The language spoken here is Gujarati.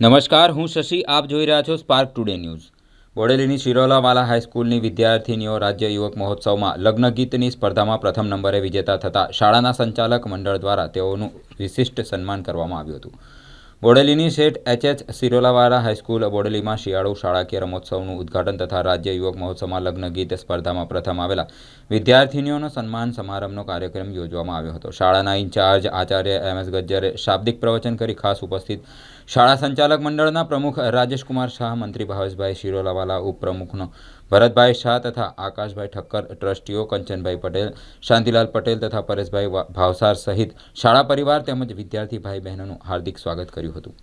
નમસ્કાર, હું શશી. આપ જોઈ રહ્યા છો સ્પાર્ક ટુડે ન્યૂઝ. બોડેલીની શિરોલાવાલા હાઈસ્કૂલની વિદ્યાર્થીનીઓ રાજ્ય યુવક મહોત્સવમાં લગ્ન ગીતની સ્પર્ધામાં પ્રથમ નંબરે વિજેતા થતાં શાળાના સંચાલક મંડળ દ્વારા તેઓનું વિશિષ્ટ સન્માન કરવામાં આવ્યું હતું. બોડેલીની શેઠ એચ.એચ. શિરોલાવાલા હાઈસ્કૂલ બોડેલીમાં શિયાળુ શાળાકીય રમોત્સવનું ઉદ્ઘાટન તથા રાજ્ય યુવક મહોત્સવમાં લગ્ન ગીત સ્પર્ધામાં પ્રથમ આવેલા વિદ્યાર્થીનીઓનો સન્માન સમારંભનો કાર્યક્રમ યોજવામાં આવ્યો હતો. શાળાના ઇન્ચાર્જ આચાર્ય એમ.એસ. ગજ્જરે શાબ્દિક પ્રવચન કરી ખાસ ઉપસ્થિત શાળા સંચાલક મંડળના પ્રમુખ રાજેશકુમાર શાહ, મંત્રી ભાવેશભાઈ શિરોલાવાલા, ઉપપ્રમુખનો ભરતભાઈ શાહ તથા આકાશભાઈ ઠક્કર, ટ્રસ્ટીઓ કંચનભાઈ પટેલ, શાંતિલાલ પટેલ તથા પરેશભાઈ ભાવસાર સહિત શાળા પરિવાર તેમજ વિદ્યાર્થી ભાઈ બહેનોનું હાર્દિક સ્વાગત કર્યું હતું.